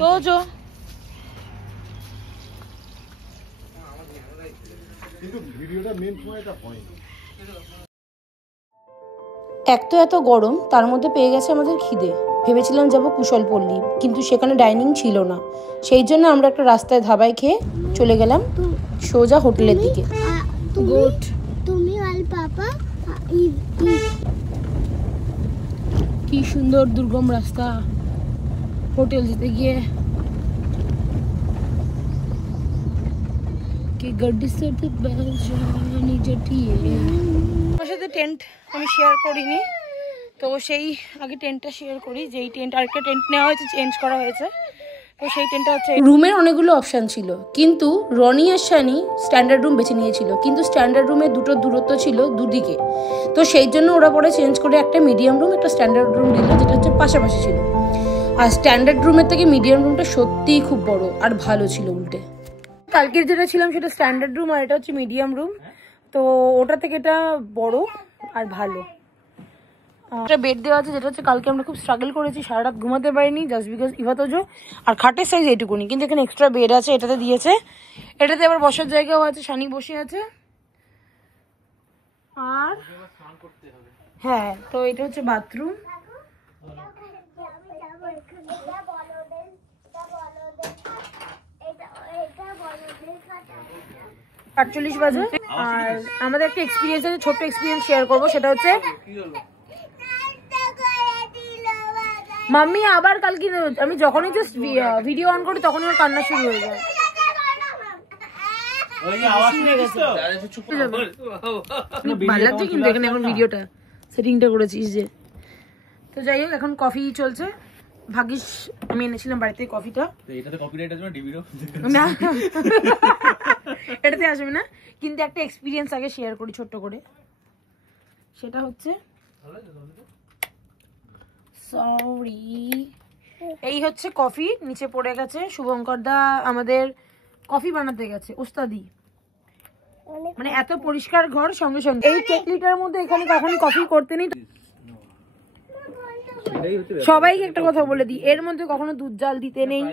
তো যো এক তো এত গরম, তার মধ্যে পেয়ে গেছে আমাদের খিদে। ভেবেছিলাম যাব কুশলপল্লী, কিন্তু সেখানে ডাইনিং ছিল না। সেই জন্য আমরা একটা রাস্তায় ধাবায় খেয়ে চলে গেলাম সোজা হোটেলের দিকে। কি সুন্দর দুর্গম রাস্তা হোটেল যেতে গিয়ে। আমার সাথে টেন্ট আমি শেয়ার করিনি, তো সেই আগে টেন্টটা শেয়ার করি। যেই টেন্ট, আরেকটা টেন্ট নেওয়া হয়েছে, চেঞ্জ করা হয়েছে। তো সেই টেন্টটা হচ্ছে, রুমের অনেকগুলো অপশান ছিল, কিন্তু রনি আর শানি স্ট্যান্ডার্ড রুম বেছে নিয়েছিল। কিন্তু স্ট্যান্ডার্ড রুমে দুটো দূরত্ব ছিল দুদিকে, তো সেই জন্য ওরা পরে চেঞ্জ করে একটা মিডিয়াম রুম, একটা স্ট্যান্ডার্ড রুম দিল, যেটা হচ্ছে পাশাপাশি ছিল। আর স্ট্যান্ডার্ড রুমের থেকে মিডিয়াম রুমটা সত্যিই খুব বড় আর ভালো ছিল উল্টে। কালকের যেটা ছিলাম সেটা স্ট্যান্ডার্ড রুম, আর এটা হচ্ছে মিডিয়াম রুম। তো ওটা থেকে এটা বড় আর ভালো। একটা বেড দেওয়া আছে, যেটা হচ্ছে কালকে আমরা খুব স্ট্রাগল করেছি, সারা রাত ঘুমাতে পারিনি জাস্ট বিকজ ইভাতোজো। আর খাটের সাইজ এইটুকুনি, কিন্তু এখানে এক্সট্রা বেড আছে, এটাতে দিয়েছে। এটাতে আবার বসার জায়গাও আছে, শানি বসে আছে। আর হ্যাঁ, তো এটা হচ্ছে বাথরুম। 48 বাজে। আর আমাদের একটা এক্সপিরিয়েন্স আছে, ছোট্ট এক্সপিরিয়েন্স শেয়ার করবো। সেটা হচ্ছে মাম্মি আবার কালকে আমি যখনই জাস্ট ভিডিও অন করি তখনই ওর কান্না শুরু হয়ে যায়। ভালো লাগছে কিন্তু এখানে এখন ভিডিওটা সেটিংটা করেছিস যে। তো যাই হোক, এখন কফি চলছে। ভাগ্যিস আমি এনেছিলাম বাড়িতে কফিটা। এটাতে কপিরাইট আসবে না, ডিভিডো না, এটাতে আসবে না। কিন্তু একটা এক্সপিরিয়েন্স আগে শেয়ার করি ছোট্ট করে। সেটা হচ্ছে সরি, এই হচ্ছে কফি নিচে পড়ে গেছে। শুভঙ্কর দা আমাদের কফি বানাতে গেছে ওস্তাদি, মানে এত পরিষ্কার ঘর। সঙ্গে সঙ্গে এই কেটলিটার মধ্যে এখানে কখনো কফি করতে নেই। সবাইকে একটা কথা বলে দিই, এর মধ্যে কখনো দুধ জাল দিতে নেই,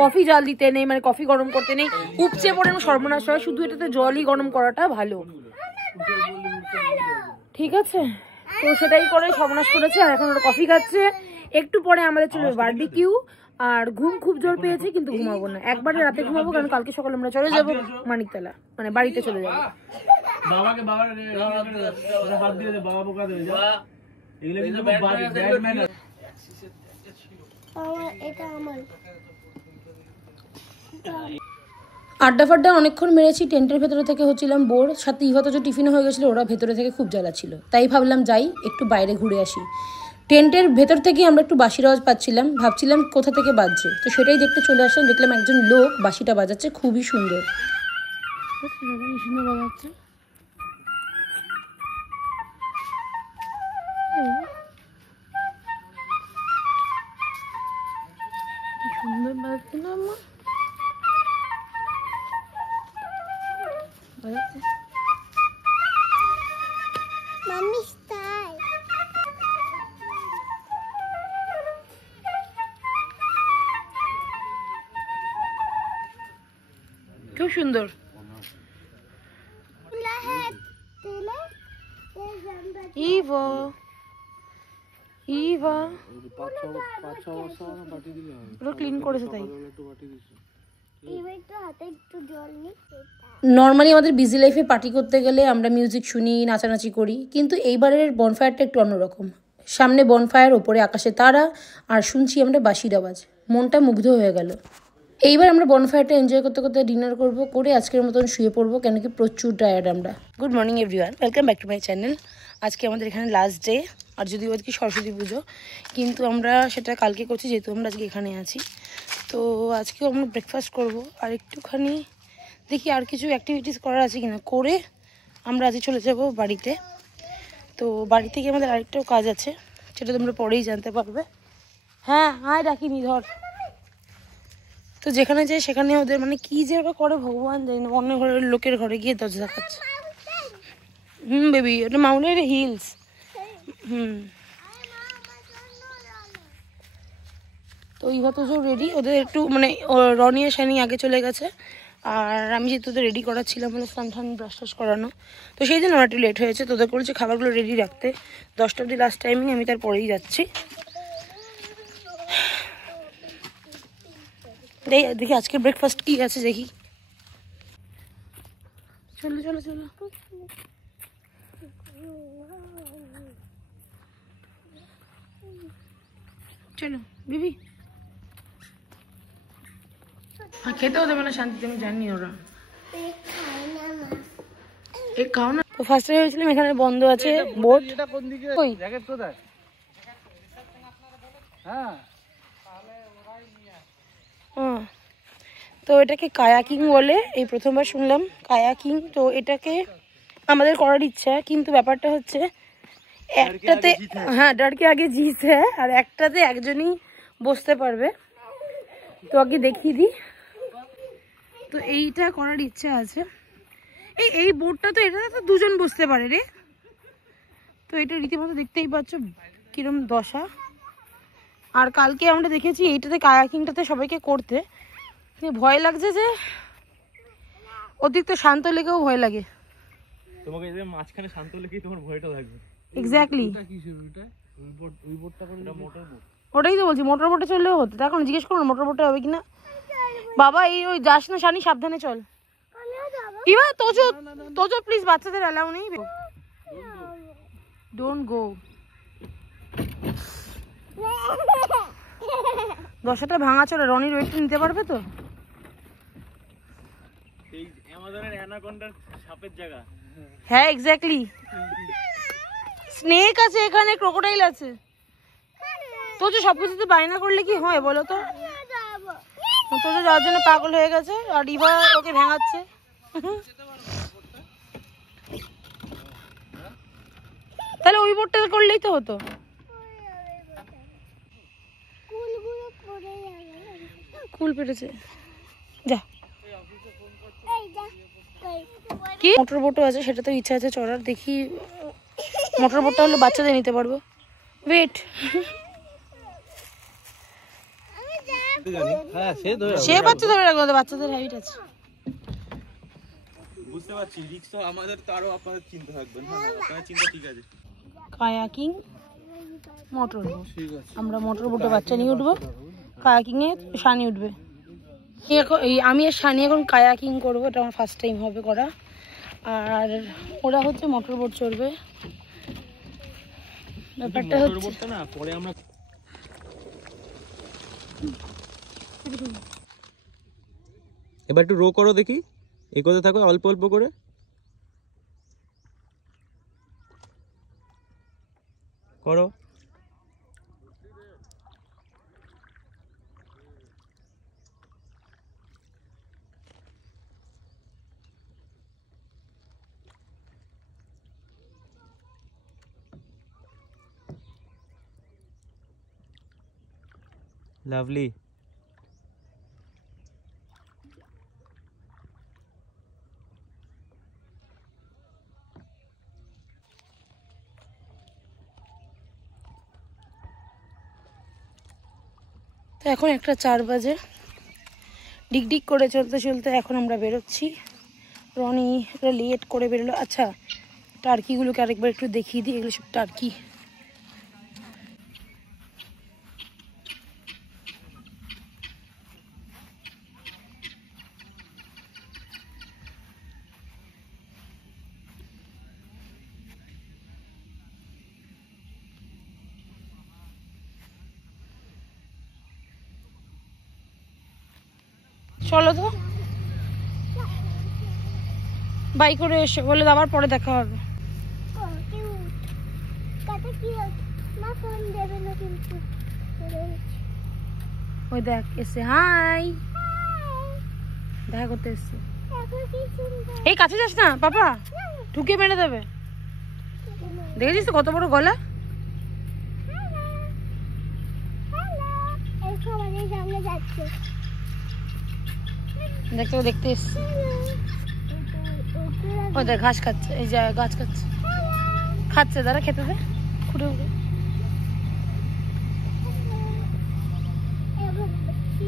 কফি জাল দিতে নেই, মানে কফি গরম করতে নেই। উপচে পড়ে সর্বনাশ হয়। শুধু এটাতে জলই গরম করাটা ভালো, ঠিক আছে? তো সেটাই করে সর্বনাশ করেছে। আর এখন ওরা কফি খাচ্ছে। একটু পরে আমাদের চলবে বারবিকিউ। আর ঘুম খুব জোর পেয়েছে, কিন্তু ঘুমাবো না, একবারে রাতে ঘুমাবো, কারণ কালকে সকালে আমরা চলে যাবো মানিকতলা, মানে বাড়িতে চলে যাবো। আড্ডা ফাড্ডা অনেকক্ষণ মেরেছি। টেন্টের ভেতরে থেকে হচ্ছিলাম বোর। সাথে ইভাতোজো টিফিনও হয়ে গেছিলো, ওরা ভেতরে থেকে খুব জ্বালা ছিল। তাই ভাবলাম যাই একটু বাইরে ঘুরে আসি। টেন্টের ভেতর থেকে আমরা একটু বাঁশির আওয়াজ পাচ্ছিলাম, ভাবছিলাম কোথা থেকে বাজছে। তো সেটাই দেখতে চলে আসলাম, দেখলাম একজন লোক বাঁশিটা বাজাচ্ছে, খুবই সুন্দর বাজাচ্ছে। সুন্দর বাজাচ্ছে না আমার মাম্মি স্টাইল। খুব সুন্দর। ইভা ইভা ক্লিন করেছে তাই। নর্মালি আমাদের বিজি লাইফে পার্টি করতে গেলে আমরা মিউজিক শুনি, নাচানাচি করি, কিন্তু এইবারের বনফায়ারটা একটু অন্যরকম। সামনে বনফায়ার, ওপরে আকাশে তারা, আর শুনছি আমরা বাঁশির আওয়াজ। মনটা মুগ্ধ হয়ে গেল। এইবার আমরা বনফায়ারটা এনজয় করতে করতে ডিনার করবো, করে আজকের মতন শুয়ে পড়বো, কেন কি প্রচুর টায়ার্ড আমরা। Good morning everyone, welcome back to my channel. আজকে আমাদের এখানে লাস্ট ডে, আর যদিও আজকে সরস্বতী পুজো, কিন্তু আমরা সেটা কালকে করছি, যেহেতু আমরা আজকে এখানে আছি। তো আজকেও আমরা ব্রেকফাস্ট করবো, আর একটুখানি দেখি আর কিছু অ্যাক্টিভিটিস করার আছে কিনা, করে আমরা আজকে চলে যাব বাড়িতে। তো বাড়ি থেকে আমাদের আরেকটাও কাজ আছে, সেটা তোমরা পরেই জানতে পারবে। হ্যাঁ আয়, ডাকিনি, ধর। তো যেখানে যাই সেখানে ওদের মানে কি যে ওরা করে ভগবান জানি না, অন্য ঘরের লোকের ঘরে গিয়ে দরজা দেখাচ্ছে। বেবি, ওটা মাউন্টেন হিলস। তো ইহা তো রেডি, ওদের একটু মানে রনি আর শানি আগে চলে গেছে, আর আমি যেহেতু তোদের রেডি করাচ্ছিলাম মানে স্নান টান ব্রাশ টাশ করানো, তো সেই জন্য আমার একটু লেট হয়েছে। তোদের করেছে খাবারগুলো রেডি রাখতে, 10টা অবধি লাস্ট টাইমিং, আমি তারপরেই যাচ্ছি। দেখি আজকে ব্রেকফাস্ট কি আছে দেখি। চলো চলো চলো, চলো বেবি। খেতেও দেবে না শান্তিতে, আমি জানি ওরা খাও না। তো ফার্স্টে হয়েছিলাম এখানে বন্ধ আছে বোট। ওই তো এটাকে কায়াকিং বলে, এই প্রথমবার শুনলাম কায়াকিং। তো এটাকে আমাদের করার ইচ্ছা, কিন্তু ব্যাপারটা হচ্ছে একটাতে, হ্যাঁ ডারকে আগে জিত, হ্যাঁ, আর একটাতে একজনই বসতে পারবে। তো আগে দেখিয়ে দিই। তো এইটা করার ইচ্ছা আছে। এই বোটটা তো এটাতে তো 2জন বসতে পারে রে। তো এটা রীতিমতো দেখতেই পাচ্ছ কিরম দশা। আর কালকে আমরা দেখেছি এইটাতে কায়াকিংটাতে সবাইকে করতে, ভয় লাগছে যে অতিরিক্ত শান্ত লেগেও ভয় লাগে। তোমাকে এই যে মাঝখানে শান্ত লেগেই তোমার ভয়টা লাগবে। এক্স্যাক্টলি, এটা কিসের ওটা? ওই বোটটা কোন মোটর বোট? ওটাই তো বলছি, মোটর বোটে চললেও হতো। এখন জিজ্ঞেস করো না মোটর বোটে হবে কিনা। বাবা এই ওই যাস না শানি, সাবধানে চল। ইবা তোজো তোজো প্লিজ, বাচ্চাদের অ্যালাউ নেই। Don't go. দশাটা ভাঙা চলে, রনির ওয়েটটা নিতে পারবে তো? এই অ্যামাজনের অ্যানাকোন্ডার সাপের জায়গা। হ্যাঁ এক্স্যাক্টলি, স্নেক আছে এখানে, ক্রোকোডাইল আছে। তো যে সবকিছুতে বায়না করলে কি হয় বলো তো? তো যে যাওয়ার জন্য পাগল হয়ে গেছে, আর ইভা ওকে ভেঙাচ্ছে। তাহলে ওই বোটটা করলেই তো হতো। কুল পেটেছে, যা। কি মোটর বোটও আছে, সেটা তো ইচ্ছা আছে চড়ার। দেখি মোটর বোটটা হলে বাচ্চাদের নিতে পারবো। ওয়েট, সে বাচ্চা ধরে রাখবো, বাচ্চাদের হাইট আছে। বুঝতে পারছি রিস্ক তো আমাদের, তো আরো আপনাদের চিন্তা থাকবে না। আপনাদের চিন্তা ঠিক আছে। কায়াকিং মোটর বোট, আমরা মোটর বোটে বাচ্চা নিয়ে উঠবো, কায়াকিং এ শানি উঠবে। আমি আর শানি এখন কায়াকিং করবো, এটা আমার ফার্স্ট টাইম হবে করা। আর ওরা হচ্ছে মোটর বোট চড়বে। ব্যাপারটা হচ্ছে না, পরে আমরা এবার একটু রো করো দেখি, এগোতে থাকো অল্প অল্প করে। করো। লাভলি। তো এখন 1:04 বাজে, ডিগডিগ করে চলতে চলতে এখন আমরা বেরোচ্ছি। রনি লেট করে বেরোলো। আচ্ছা টার্কিগুলোকে আরেকবার একটু দেখিয়ে দিই, এগুলো সব টার্কি। চলো তো, বাই করে এসো, বলে আবার পরে দেখা হবে। ওই দেখ এসে, হাই দেখা করতে এসছে। এই কাছে যাস না পাপা, ঢুকে মেরে দেবে। দেখেছিস তো কত বড় গলা। দেখতে দেখতে এসছে। ওই দেখ ঘাস খাচ্ছে, এই যে গাছ খাচ্ছে, খাচ্ছে দাঁড়া, খেতে দে খুঁড়ে খুঁড়ে। এই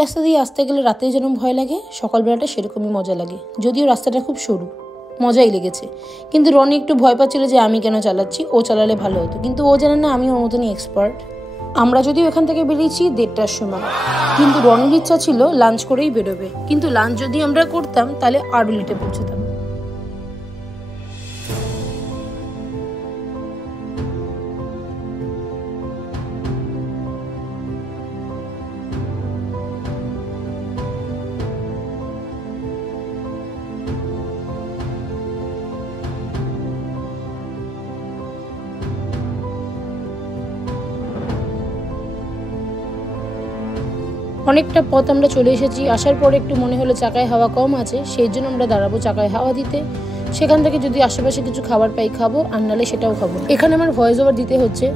রাস্তা দিয়ে আসতে গেলে রাতে যেরকম ভয় লাগে, সকালবেলাটা সেরকমই মজা লাগে। যদিও রাস্তাটা খুব সরু, মজাই লেগেছে। কিন্তু রনি একটু ভয় পাচ্ছিল যে আমি কেন চালাচ্ছি, ও চালালে ভালো হতো। কিন্তু ও জানে না আমি ওর মতনই এক্সপার্ট। আমরা যদিও এখান থেকে বেরিয়েছি 1:30টার সময়, কিন্তু রনির ইচ্ছা ছিল লাঞ্চ করেই বেরোবে। কিন্তু লাঞ্চ যদি আমরা করতাম তাহলে আরও লেটে পৌঁছতাম। অনেকটা পথ আমরা চলে এসেছি। আসার পরে একটু মনে হলো চাকায় হাওয়া কম আছে, সেই জন্য আমরা দাঁড়াবো চাকায় হাওয়া দিতে। সেখান থেকে যদি আশেপাশে কিছু খাবার পাই খাবো, আর নাহলে সেটাও খাবো। এখানে আমার ভয়েস ওভার দিতে হচ্ছে,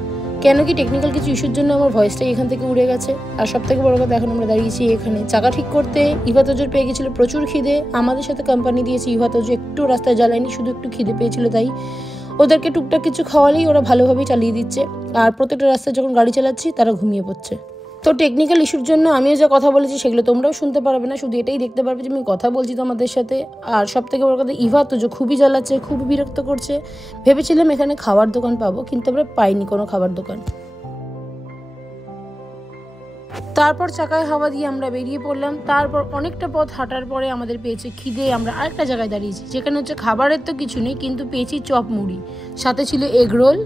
কেন কি টেকনিক্যাল কিছু ইস্যুর জন্য আমার ভয়েসটাই এখান থেকে উড়ে গেছে। আর সব থেকে বড় কথা, এখন আমরা দাঁড়িয়েছি এখানে চাকা ঠিক করতে। ইভা তোজোর পেয়ে গেছিলো প্রচুর খিদে, আমাদের সাথে কোম্পানি দিয়েছি। ইভা তোজো একটু রাস্তায় জ্বালায়নি, শুধু একটু খিদে পেয়েছিল, তাই ওদেরকে টুকটাক কিছু খাওয়ালেই ওরা ভালোভাবেই চালিয়ে দিচ্ছে। আর প্রত্যেকটা রাস্তায় যখন গাড়ি চালাচ্ছি তারা ঘুমিয়ে পড়ছে। তো টেকনিক্যাল ইস্যুর জন্য আমিও যা কথা বলেছি সেগুলো তোমরাও শুনতে পারবে না, শুধু এটাই দেখতে পারবে যে আমি কথা বলছি তোমাদের সাথে। আর সব থেকে বড় কথা, ইভা তো যে খুবই জ্বালাচ্ছে, খুবই বিরক্ত করছে। ভেবেছিলাম এখানে খাবার দোকান পাবো, কিন্তু আমরা পাইনি কোনো খাবার দোকান। তারপর চাকায় হাওয়া দিয়ে আমরা বেরিয়ে পড়লাম। তারপর অনেকটা পথ হাঁটার পরে আমাদের পেয়েছে খিদে। আমরা আরেকটা জায়গায় দাঁড়িয়েছি, যেখানে হচ্ছে খাবারের তো কিছু নেই, কিন্তু পেয়েছি চপ মুড়ি, সাথে ছিল এগ রোল।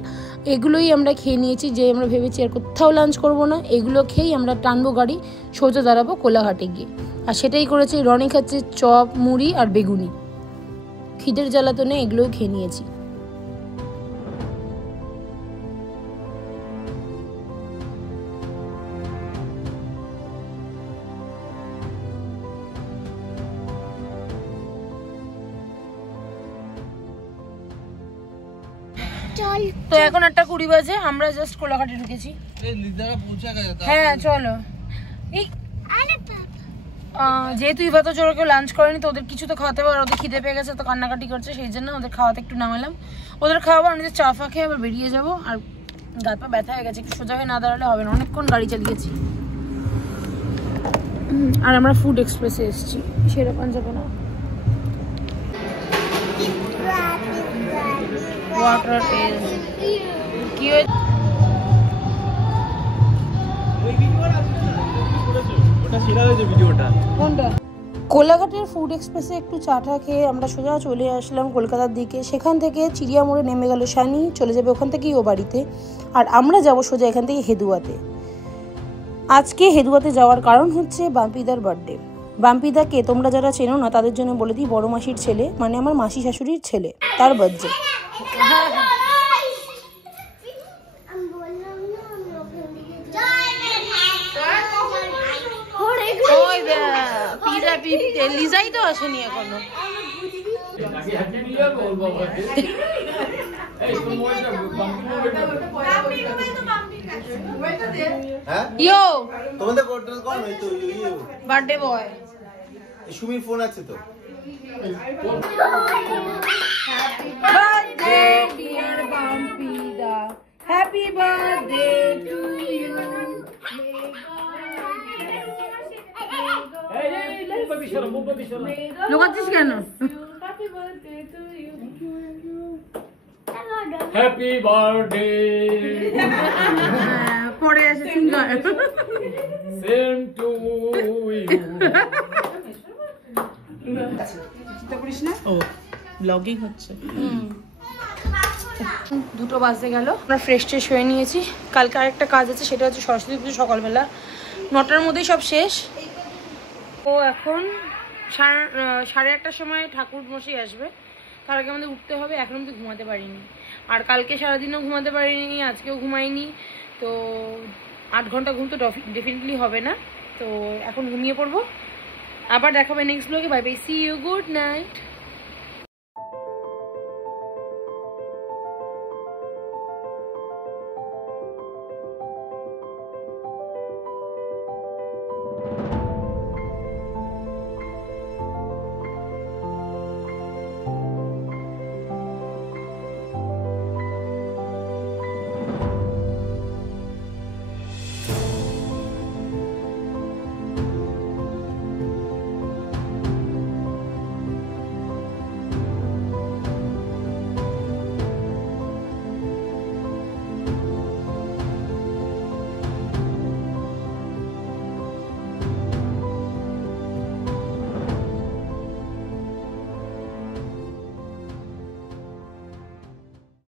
এগুলোই আমরা খেয়ে নিয়েছি, যে আমরা ভেবেছি আর কোথাও লাঞ্চ করব না, এগুলো খেয়েই আমরা টানবো গাড়ি, সোজা দাঁড়াবো কোলাঘাটে গিয়ে। আর সেটাই করেছি। রনি খাচ্ছে চপ মুড়ি আর বেগুনি। খিদের জ্বালাতনে এগুলোও খেয়ে নিয়েছি। তো এখন 8:20 বাজে, আমরা জাস্ট কোলাঘাটে ঢুকেছি। হ্যাঁ চলো। যেহেতু ইভা তো জোরকে লাঞ্চ করেনি, তো ওদের কিছু তো খাওয়াতে হবে। আর ওদের খিদে পেয়ে গেছে, তো কান্নাকাটি করছে, সেই জন্য ওদের খাওয়াতে একটু নামালাম। ওদের খাওয়াবো, আমি চা ফা খেয়ে আবার বেরিয়ে যাবো। আর গাত পা ব্যথা হয়ে গেছে, একটু সোজা হয়ে না দাঁড়ালে হবে না, অনেকক্ষণ গাড়ি চালিয়েছি। আর আমরা ফুড এক্সপ্রেসে এসেছি, সেরকম যাবো না। ওয়াটার কি কোলাঘাটের ফুড এক্সপ্রেসে একটু চাটা খেয়ে আমরা সোজা চলে আসলাম কলকাতার দিকে। সেখান থেকে চিড়িয়া মোড়ে নেমে গেল শানি, চলে যাবে ওখান থেকেই ও বাড়িতে। আর আমরা যাব সোজা এখান থেকে হেদুয়াতে। আজকে হেদুয়াতে যাওয়ার কারণ হচ্ছে বাম্পিদার বার্থডে। বাম্পিদাকে তোমরা যারা চেনো না তাদের জন্য বলে দিই, বড় মাসির ছেলে, মানে আমার মাসি শাশুড়ির ছেলে, তার বার্থডে। লিজাই তো আসেনি এখনো। বার্থডে বয় সুমির ফোন আছে তো। Happy birthday dear Bampida, happy birthday to you. লোকাচ্ছিস কেন? হ্যাপি বার্থডে পরে আসে সিঙ্গার। Same to you. চিন্তা করিস না, ও ব্লগিং হচ্ছে। 2টো বাজতে গেল। আমরা ফ্রেশ ট্রেশ হয়ে নিয়েছি। কালকে আরেকটা কাজ আছে, সেটা হচ্ছে সরস্বতী পুজো সকালবেলা 9টার মধ্যেই সব শেষ। ও এখন 1:30টার সময় ঠাকুর মশাই আসবে, তার আগে আমাদের উঠতে হবে। এখন আমি তো ঘুমাতে পারিনি, আর কালকে সারাদিনও ঘুমাতে পারিনি, আজকেও ঘুমাইনি। তো 8 ঘন্টা ঘুম তো ডেফিনেটলি হবে না। তো এখন ঘুমিয়ে পড়বো। আবার দেখাবে next blog. Bye bye, see you, good night.